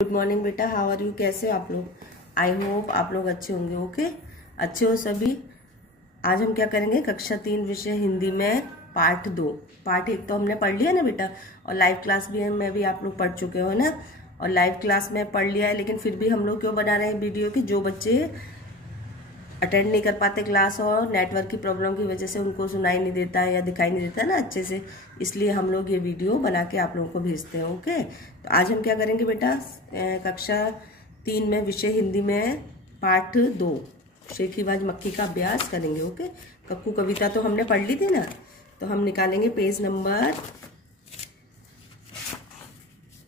Good morning बेटा, how are you? कैसे हो आप लोग? आई होप आप लोग अच्छे होंगे। ओके, अच्छे हो सभी। आज हम क्या करेंगे? कक्षा 3 विषय हिंदी में पार्ट 2। पार्ट 1 तो हमने पढ़ लिया ना बेटा, और लाइव क्लास में भी आप लोग पढ़ चुके हो ना। और लाइव क्लास में पढ़ लिया है, लेकिन फिर भी हम लोग क्यों बना रहे हैं वीडियो की? जो बच्चे अटेंड नहीं कर पाते क्लास और नेटवर्क की प्रॉब्लम की वजह से उनको सुनाई नहीं देता है या दिखाई नहीं देता ना अच्छे से, इसलिए हम लोग ये वीडियो बना के आप लोगों को भेजते हैं। ओके, तो आज हम क्या करेंगे बेटा? कक्षा 3 में विषय हिंदी में पाठ 2 शेखीबाज मक्खी का अभ्यास करेंगे। ओके, कक्कू कविता तो हमने पढ़ ली थी ना, तो हम निकालेंगे पेज नंबर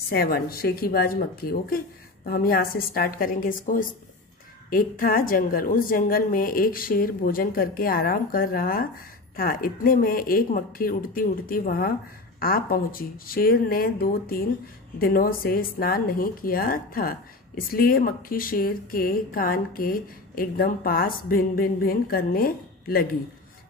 7 शेखीबाज मक्खी। ओके, तो हम यहाँ से स्टार्ट करेंगे इसको। एक था जंगल, उस जंगल में एक शेर भोजन करके आराम कर रहा था। इतने में एक मक्खी उड़ती उड़ती वहां आ पहुंची। शेर ने 2-3 दिनों से स्नान नहीं किया था, इसलिए मक्खी शेर के कान के एकदम पास भिन भिन भिन करने लगी।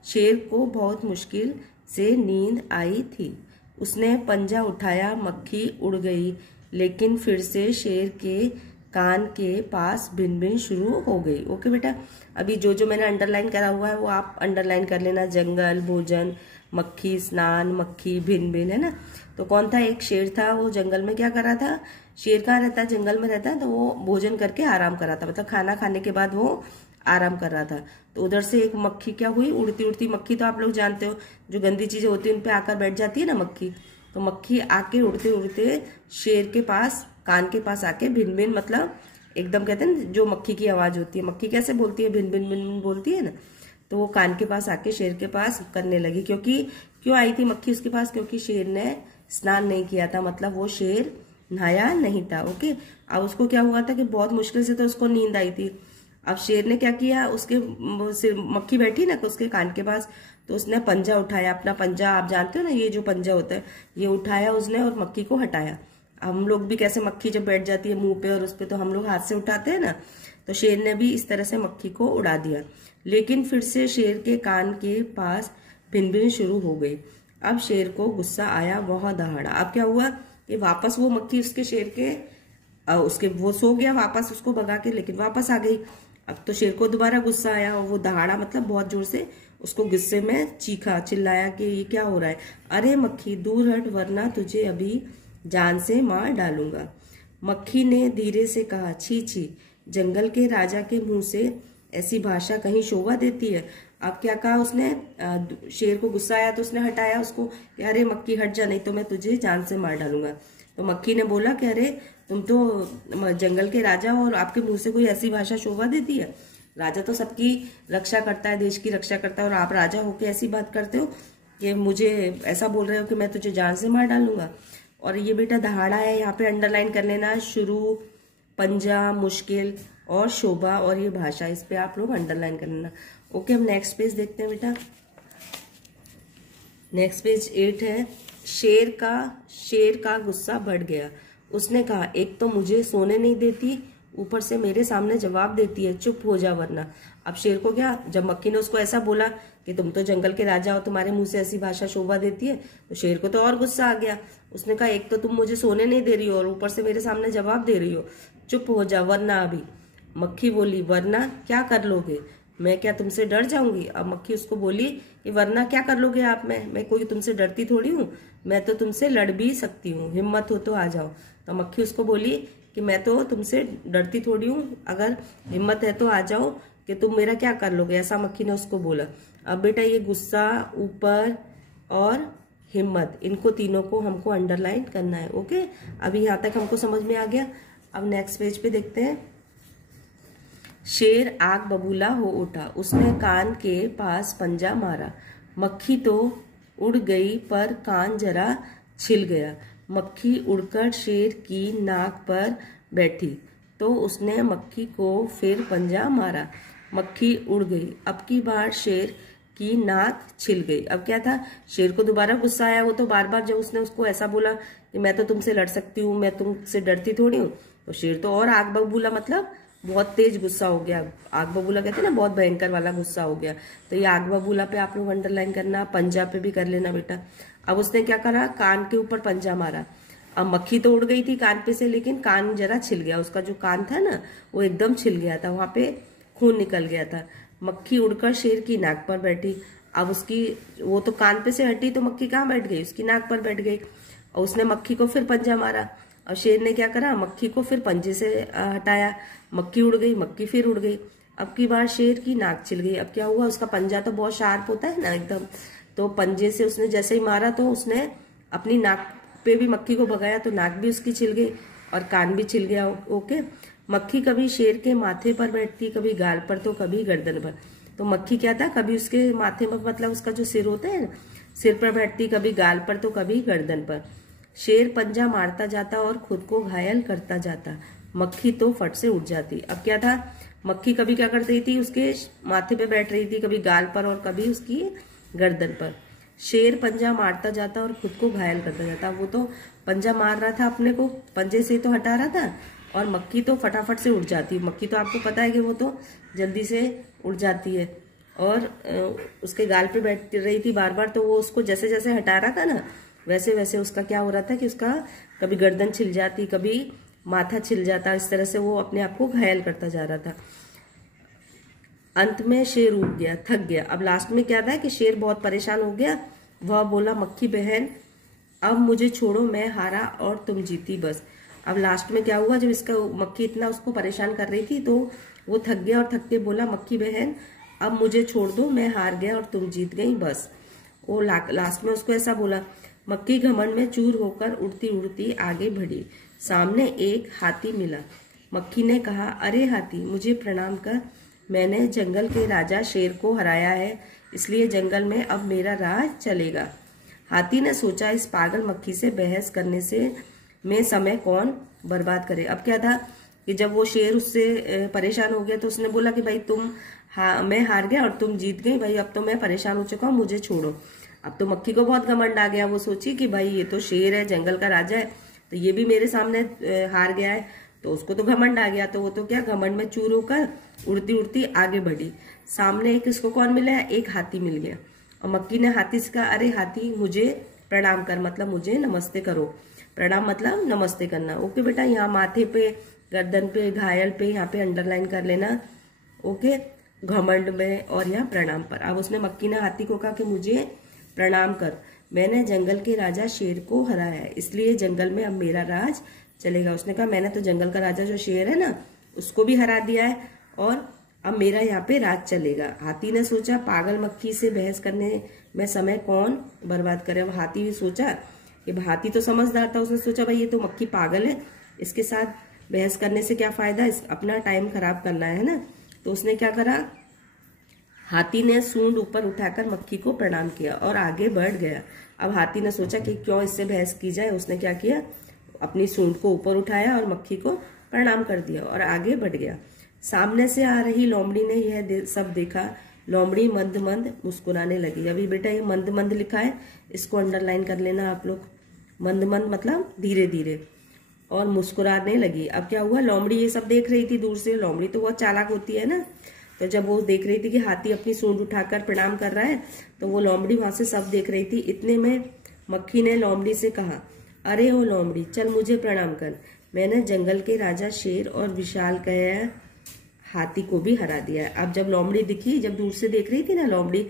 शेर को बहुत मुश्किल से नींद आई थी। उसने पंजा उठाया, मक्खी उड़ गई, लेकिन फिर से शेर के कान के पास भिन भिन शुरू हो गई। ओके बेटा, अभी जो जो मैंने अंडरलाइन करा हुआ है वो आप अंडरलाइन कर लेना। जंगल, भोजन, मक्खी, स्नान, मक्खी, भिन भिन, है ना। तो कौन था? एक शेर था, वो जंगल में क्या कर रहा था? शेर कहाँ रहता है? जंगल में रहता है। तो वो भोजन करके आराम कर रहा था, मतलब खाना खाने के बाद वो आराम कर रहा था। तो उधर से एक मक्खी क्या हुई? उड़ती उड़ती मक्खी तो आप लोग जानते हो, जो गंदी चीजें होती है उन पे आकर बैठ जाती है ना मक्खी। तो मक्खी आके उड़ते उड़ते शेर के पास, कान के पास आके भिन भिन, मतलब एकदम कहते हैं ना जो मक्खी की आवाज होती है, मक्खी कैसे बोलती है? भिन भिन भिन भिन बोलती है ना। तो वो कान के पास आके शेर के पास करने लगी। क्यों आई थी मक्खी उसके पास? क्योंकि शेर ने स्नान नहीं किया था, मतलब वो शेर नहाया नहीं था। ओके, अब उसको क्या हुआ था कि बहुत मुश्किल से तो उसको नींद आई थी। अब शेर ने क्या किया? उसके मक्खी बैठी ना उसके कान के पास, तो उसने पंजा उठाया, अपना पंजा, आप जानते हो ना ये जो पंजा होता है, ये उठाया उसने और मक्खी को हटाया। हम लोग भी कैसे मक्खी जब बैठ जाती है मुंह पे और उस पे, तो हम लोग हाथ से उठाते हैं ना। तो शेर ने भी इस तरह से मक्खी को उड़ा दिया, लेकिन फिर से शेर के कान के पास भिन भिन शुरू हो गई। अब शेर को गुस्सा आया, वह दहाड़ा। अब क्या हुआ कि वापस वो मक्खी उसके शेर के उसके वो सो गया वापस उसको भगा के, लेकिन वापस आ गई। अब तो शेर को दोबारा गुस्सा आया और वो दहाड़ा, मतलब बहुत जोर से उसको गुस्से में चीखा, चिल्लाया कि ये क्या हो रहा है? अरे मक्खी दूर हट, वरना तुझे अभी जान से मार डालूंगा। मक्खी ने धीरे से कहा, छी छी, जंगल के राजा के मुंह से ऐसी भाषा कहीं शोभा देती है। अब क्या कहा उसने? शेर को गुस्सा आया तो उसने हटाया उसको कि अरे मक्खी हट जा, नहीं तो मैं तुझे जान से मार डालूंगा। तो मक्खी ने बोला कि अरे तुम तो जंगल के राजा हो और आपके मुंह से कोई ऐसी भाषा शोभा देती है? राजा तो सबकी रक्षा करता है, देश की रक्षा करता है, और आप राजा होके ऐसी बात करते हो कि मुझे ऐसा बोल रहे हो कि मैं तुझे जान से मार डालूंगा। और ये बेटा दहाड़ा है, यहाँ पे अंडरलाइन कर लेना। शुरू, पंजा, मुश्किल और शोभा और ये भाषा, इस पे आप लोग अंडरलाइन कर लेना। ओके, हम नेक्स्ट पेज देखते हैं बेटा। नेक्स्ट पेज 8 है। शेर का गुस्सा बढ़ गया। उसने कहा, एक तो मुझे सोने नहीं देती, ऊपर से मेरे सामने जवाब देती है, चुप हो जा वरना। अब शेर को क्या, जब मक्खी ने उसको ऐसा बोला कि तुम तो जंगल के राजा हो, तुम्हारे मुंह से ऐसी भाषा शोभा देती है, तो शेर को तो और गुस्सा आ गया। उसने कहा, एक तो तुम मुझे सोने नहीं दे रही हो और ऊपर से मेरे सामने जवाब दे रही हो, चुप हो जा वरना अभी। मक्खी बोली, वरना क्या कर लोगे? मैं क्या तुमसे डर जाऊंगी? अब मक्खी उसको बोली कि वरना क्या कर लोगे आप? मैं कोई तुमसे डरती थोड़ी हूँ, मैं तो तुमसे लड़ भी सकती हूँ, हिम्मत हो तो आ जाओ। तो मक्खी उसको बोली कि मैं तो तुमसे डरती थोड़ी हूँ, अगर हिम्मत है तो आ जाओ, कि तुम मेरा क्या कर लोगे, ऐसा मक्खी ने उसको बोला। अब बेटा ये गुस्सा, ऊपर और हिम्मत, इनको तीनों को हमको अंडरलाइन करना है। ओके, अभी यहाँ तक हमको समझ में आ गया। अब नेक्स्ट पेज पे देखते हैं। शेर आग बबूला हो उठा, उसने कान के पास पंजा मारा। मक्खी तो उड़ गई पर कान जरा छिल गया। मक्खी उड़कर शेर की नाक पर बैठी, तो उसने मक्खी को फिर पंजा मारा। मक्खी उड़ गई। अब की बार शेर की नाक छिल गई। अब क्या था? शेर को दोबारा गुस्सा आया। वो तो बार बार जब उसने उसको ऐसा बोला कि मैं तो तुमसे लड़ सकती हूँ, मैं तुमसे डरती थोड़ी हूँ, तो शेर तो और आग बबूला, मतलब बहुत तेज गुस्सा हो गया। आग बबूला कहते हैं ना, बहुत भयंकर वाला गुस्सा हो गया। तो ये आग बबूला पे आप लोग अंडरलाइन करना, पंजा पे भी कर लेना बेटा। अब उसने क्या करा? कान के ऊपर पंजा मारा। अब मक्खी तो उड़ गई थी कान पे से, लेकिन कान जरा छिल गया, उसका जो कान था ना वो एकदम छिल गया था, वहां पे खून निकल गया था। मक्खी उड़कर शेर की नाक पर बैठी। अब उसकी वो तो कान पे से हटी तो मक्खी कहाँ बैठ गई, उसकी नाक पर बैठ गई, और उसने मक्खी को फिर पंजा मारा। और शेर ने क्या करा, मक्खी को फिर पंजे से हटाया, मक्खी उड़ गई, मक्खी फिर उड़ गई। अब की बार शेर की नाक छिल गई। अब क्या हुआ, उसका पंजा तो बहुत शार्प होता है ना एकदम, तो पंजे से उसने जैसे ही मारा तो उसने अपनी नाक पे भी मक्खी को भगाया, तो नाक भी उसकी छिल गई और कान भी छिल गया। ओके, मक्खी कभी शेर के माथे पर बैठती, कभी गाल पर तो कभी गर्दन पर। तो मक्खी क्या था, कभी उसके माथे पर, मतलब उसका जो सिर होता है सिर पर बैठती, कभी गाल पर तो कभी गर्दन पर। शेर पंजा मारता जाता और खुद को घायल करता जाता, मक्खी तो फट से उठ जाती। अब क्या था, मक्खी कभी क्या करती थी, उसके माथे पे बैठ रही थी, कभी गाल पर और कभी उसकी गर्दन पर। शेर पंजा मारता जाता और खुद को घायल करता जाता। वो तो पंजा मार रहा था अपने को, पंजे से तो हटा रहा था, और मक्खी तो फटाफट से उड़ जाती। मक्खी तो आपको पता है कि वो तो जल्दी से उड़ जाती है, और उसके गाल पे बैठ रही थी बार बार, तो वो उसको जैसे जैसे हटा रहा था ना, वैसे वैसे उसका क्या हो रहा था कि उसका कभी गर्दन छिल जाती, कभी माथा छिल जाता, इस तरह से वो अपने आप को घायल करता जा रहा था। अंत में शेर उठ गया, थक गया। अब लास्ट में क्या था कि शेर बहुत परेशान हो गया। वह बोला, मक्खी बहन अब मुझे छोड़ो, मैं हारा और तुम जीती बस। अब लास्ट में क्या हुआ, जब इसका मक्खी इतना उसको परेशान कर रही थी तो वो थक गया, और थक के बोला, मक्खी बहन अब मुझे छोड़ दो, मैं हार गया और तुम जीत गई बस। वो लास्ट में उसको ऐसा बोला। मक्खी घमंड में चूर होकर उड़ती उड़ती आगे बढ़ी। सामने एक हाथी मिला। मक्खी ने कहा, अरे हाथी, मुझे प्रणाम कर, मैंने जंगल के राजा शेर को हराया है, इसलिए जंगल में अब मेरा राज चलेगा। हाथी ने सोचा, इस पागल मक्खी से बहस करने से में समय कौन बर्बाद करे। अब क्या था कि जब वो शेर उससे परेशान हो गया तो उसने बोला कि भाई मैं हार गया और तुम जीत गई, भाई अब तो मैं परेशान हो चुका हूँ, मुझे छोड़ो। अब तो मक्खी को बहुत घमंड आ गया, वो सोची कि भाई ये तो शेर है, जंगल का राजा है, तो ये भी मेरे सामने हार गया है, तो उसको तो घमंड आ गया, तो वो तो क्या घमंड में चूर होकर उड़ती उड़ती आगे बढ़ी। सामने एक इसको कौन मिला, एक हाथी मिल गया, और मक्खी ने हाथी से कहा, अरे हाथी, मुझे प्रणाम कर, मतलब मुझे नमस्ते करो। प्रणाम मतलब नमस्ते करना। ओके बेटा, यहाँ माथे पे, गर्दन पे, घायल पे, यहाँ पे अंडरलाइन कर लेना। ओके, घमंड में और यहाँ प्रणाम पर। अब उसने मक्खी ने हाथी को कहा कि मुझे प्रणाम कर, मैंने जंगल के राजा शेर को हराया है, इसलिए जंगल में अब मेरा राज चलेगा। उसने कहा, मैंने तो जंगल का राजा जो शेर है ना, उसको भी हरा दिया है, और अब मेरा यहाँ पे राज चलेगा। हाथी ने सोचा, पागल मक्खी से बहस करने में समय कौन बर्बाद करे। अब हाथी भी सोचा कि हाथी तो समझदार था, उसने सोचा भाई ये तो मक्खी पागल है, इसके साथ बहस करने से क्या फायदा, अपना टाइम खराब करना है ना। तो उसने क्या करा, हाथी ने सूंड ऊपर उठाकर मक्खी को प्रणाम किया और आगे बढ़ गया। अब हाथी ने सोचा कि क्यों इससे बहस की जाए, उसने क्या किया, अपनी सूंड को ऊपर उठाया और मक्खी को प्रणाम कर दिया और आगे बढ़ गया। सामने से आ रही लोमड़ी ने यह सब देखा। लोमड़ी मंद मंद मुस्कुराने लगी। अभी बेटा ये मंद मंद लिखा है, इसको अंडरलाइन कर लेना आप लोग। मंद मंद मतलब धीरे धीरे, और मुस्कुराने लगी। अब क्या हुआ, लोमड़ी ये सब देख रही थी दूर से। लोमड़ी तो बहुत चालाक होती है ना, तो जब वो देख रही थी कि हाथी अपनी सूंड उठाकर प्रणाम कर रहा है, तो वो लोमड़ी वहां से सब देख रही थी। इतने में मक्खी ने लोमड़ी से कहा, अरे ओ लोमड़ी, चल मुझे प्रणाम कर, मैंने जंगल के राजा शेर और विशाल काया हाथी को भी हरा दिया है। अब जब लोमड़ी दिखी, जब दूर से देख रही थी ना लोमड़ी,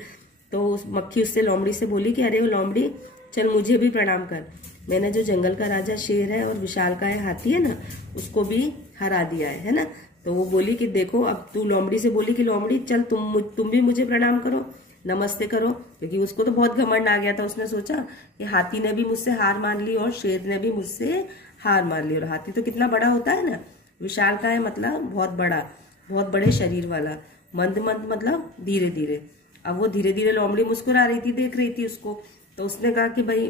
तो मक्खी उससे लोमड़ी से बोली कि अरे ओ लोमड़ी, चल मुझे भी प्रणाम कर, मैंने जो जंगल का राजा शेर है और विशाल काया हाथी है ना, उसको भी हरा दिया है ना। तो वो बोली कि देखो, अब तू लोमड़ी से बोली कि लोमड़ी चल तुम भी मुझे प्रणाम करो, नमस्ते करो, क्योंकि उसको तो बहुत घमंड आ गया था। उसने सोचा कि हाथी ने भी मुझसे हार मान ली और शेर ने भी मुझसे हार मान ली, और हाथी तो कितना बड़ा होता है ना, विशाल काया मतलब बहुत बड़ा, बहुत बड़े शरीर वाला। मंद मंद मतलब धीरे धीरे। अब वो धीरे धीरे लोमड़ी मुस्कुरा रही थी, देख रही थी उसको, तो उसने कहा कि भाई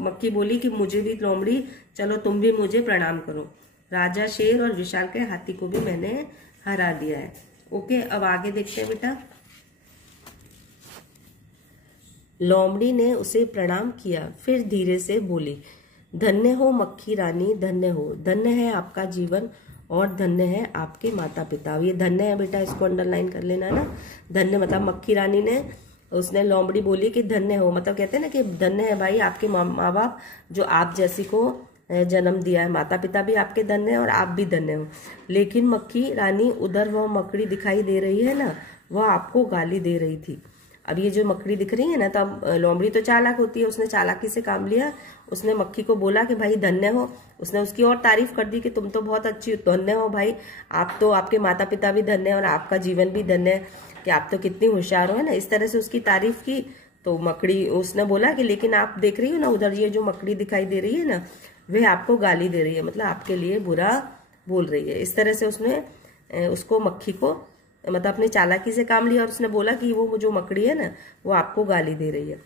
मक्खी बोली कि मुझे भी लोमड़ी, चलो तुम भी मुझे प्रणाम करो, राजा शेर और विशाल के हाथी को भी मैंने हरा दिया है। ओके, अब आगे देखते हैं बेटा। लोमड़ी ने उसे प्रणाम किया, फिर धीरे से बोली, धन्य हो मक्खी रानी, धन्य हो, धन्य है आपका जीवन और धन्य है आपके माता पिता। ये धन्य है बेटा, इसको अंडरलाइन कर लेना ना। धन्य मतलब मक्खी रानी ने, उसने लोमड़ी बोली कि धन्य हो, मतलब कहते हैं ना कि धन्य है भाई आपके माँ बाप जो आप जैसी को जन्म दिया है, माता पिता भी आपके धन्य है और आप भी धन्य हो। लेकिन मक्खी रानी उधर वह मकड़ी दिखाई दे रही है ना, वह आपको गाली दे रही थी। अब ये जो मकड़ी दिख रही है ना, तब लोमड़ी तो चालाक होती है, उसने चालाकी से काम लिया। उसने मक्खी को बोला कि भाई धन्य हो, उसने उसकी और तारीफ कर दी कि तुम तो बहुत अच्छी हो, धन्य हो भाई, आप तो, आपके माता पिता भी धन्य है और आपका जीवन भी धन्य है कि आप तो कितनी होशियार हो, है ना। इस तरह से उसकी तारीफ की। तो मकड़ी, उसने बोला कि लेकिन आप देख रही हो ना उधर ये जो मकड़ी दिखाई दे रही है ना, वह आपको गाली दे रही है, मतलब आपके लिए बुरा बोल रही है। इस तरह से उसने उसको, मक्खी को, मतलब अपनी चालाकी से काम लिया और उसने बोला कि वो जो मकड़ी है ना, वो आपको गाली दे रही है,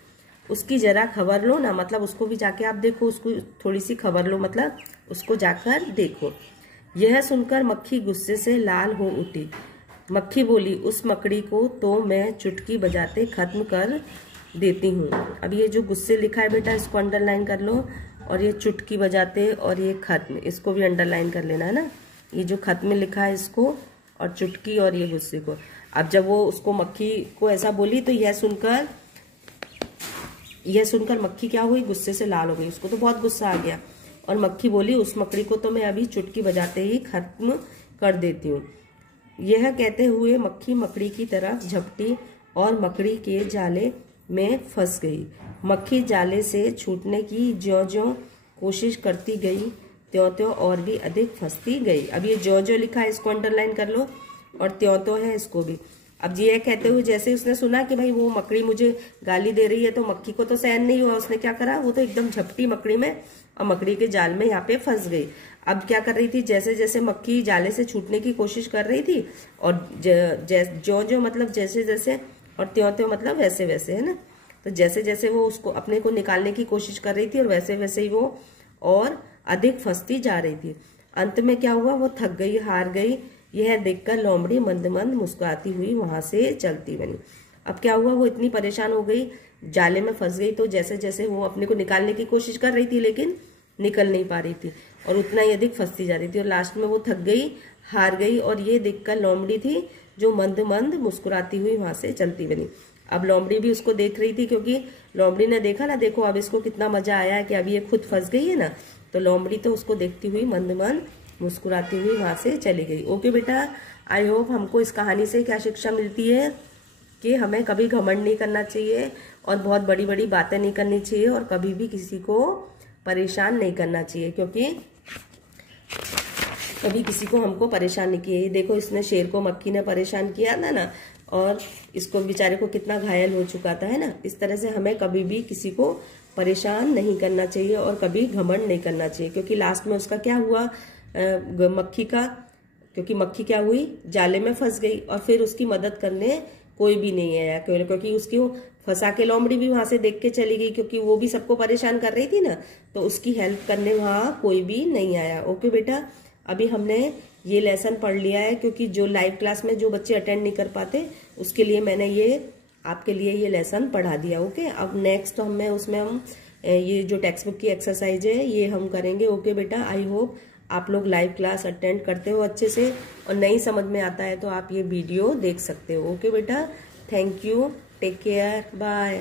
उसकी जरा खबर लो ना, मतलब उसको भी जाके आप देखो, उसको थोड़ी सी खबर लो, मतलब उसको जाकर देखो। यह सुनकर मक्खी गुस्से से लाल हो उठी। मक्खी बोली, उस मकड़ी को तो मैं चुटकी बजाते खत्म कर देती हूँ। अब ये जो गुस्से लिखा है बेटा, इसको अंडरलाइन कर लो, और ये चुटकी बजाते और ये खत्म, इसको भी अंडरलाइन कर लेना है ना। ये जो खत्म लिखा है इसको, और चुटकी और ये गुस्से को। अब जब वो उसको, मक्खी को ऐसा बोली, तो यह सुनकर मक्खी क्या हुई, गुस्से से लाल हो गई, उसको तो बहुत गुस्सा आ गया। और मक्खी बोली, उस मकड़ी को तो मैं अभी चुटकी बजाते ही खत्म कर देती हूँ। यह कहते हुए मक्खी मकड़ी की तरफ झपटी और मकड़ी के जाले में फंस गई। मक्खी जाले से छूटने की ज्यों-ज्यों कोशिश करती गई, त्यों-त्यों और भी अधिक फंसती गई। अब ये ज्यों-ज्यों लिखा है, इसको अंडरलाइन कर लो, और त्यों-त्यों है, इसको भी। अब ये कहते हुए, जैसे उसने सुना कि भाई वो मकड़ी मुझे गाली दे रही है, तो मक्खी को तो सहन नहीं हुआ, उसने क्या करा, वो तो एकदम झपटी मकड़ी में और मकड़ी के जाल में यहाँ पे फंस गई। अब क्या कर रही थी, जैसे जैसे मक्खी जाले से छूटने की कोशिश कर रही थी, और ज्यों-ज्यों मतलब जैसे जैसे, और त्यों-त्यों मतलब वैसे वैसे, है ना। तो जैसे जैसे वो उसको, अपने को निकालने की कोशिश कर रही थी, और वैसे वैसे ही वो और अधिक फंसती जा रही थी। अंत में क्या हुआ, वो थक गई, हार गई। यह देखकर लोमड़ी मंद मंद मुस्कुराती हुई वहां से चलती बनी। अब क्या हुआ, वो इतनी परेशान हो गई, जाले में फंस गई, तो जैसे जैसे वो अपने को निकालने की कोशिश कर रही थी, लेकिन निकल नहीं पा रही थी, और उतना ही अधिक फंसती जा रही थी, और लास्ट में वो थक गई, हार गई। और ये देखकर लोमड़ी थी जो मंद मंद मुस्कुराती हुई वहां से चलती बनी। अब लोमड़ी भी उसको देख रही थी, क्योंकि लोमड़ी ने देखा ना, देखो अब इसको कितना मजा आया है कि अभी ये खुद फंस गई है ना, तो लोमड़ी तो उसको देखती हुई मंद मंद मुस्कुराती हुई वहां से चली गई। ओके बेटा, आई होप हमको इस कहानी से क्या शिक्षा मिलती है कि हमें कभी घमंड नहीं करना चाहिए, और बहुत बड़ी बड़ी बातें नहीं करनी चाहिए, और कभी भी किसी को परेशान नहीं करना चाहिए, क्योंकि कभी किसी को हमको परेशान नहीं किया। देखो, इसने शेर को मक्खी ने परेशान किया था ना, और इसको बेचारे को कितना घायल हो चुका था, है ना। इस तरह से हमें कभी भी किसी को परेशान नहीं करना चाहिए और कभी घमंड नहीं करना चाहिए, क्योंकि लास्ट में उसका क्या हुआ, मक्खी का, क्योंकि मक्खी क्या हुई, जाले में फंस गई, और फिर उसकी मदद करने कोई भी नहीं आया, क्योंकि उसकी फंसा के लोमड़ी भी वहां से देख के चली गई, क्योंकि वो भी सबको परेशान कर रही थी ना, तो उसकी हेल्प करने वहां कोई भी नहीं आया। ओके बेटा, अभी हमने ये लेसन पढ़ लिया है, क्योंकि जो लाइव क्लास में जो बच्चे अटेंड नहीं कर पाते, उसके लिए मैंने ये आपके लिए ये लेसन पढ़ा दिया। ओके, अब नेक्स्ट उसमें हम ये जो टेक्स्ट बुक की एक्सरसाइज है ये हम करेंगे। ओके बेटा, आई होप आप लोग लाइव क्लास अटेंड करते हो अच्छे से, और नहीं समझ में आता है तो आप ये वीडियो देख सकते हो। ओके बेटा, thank you, take care, bye.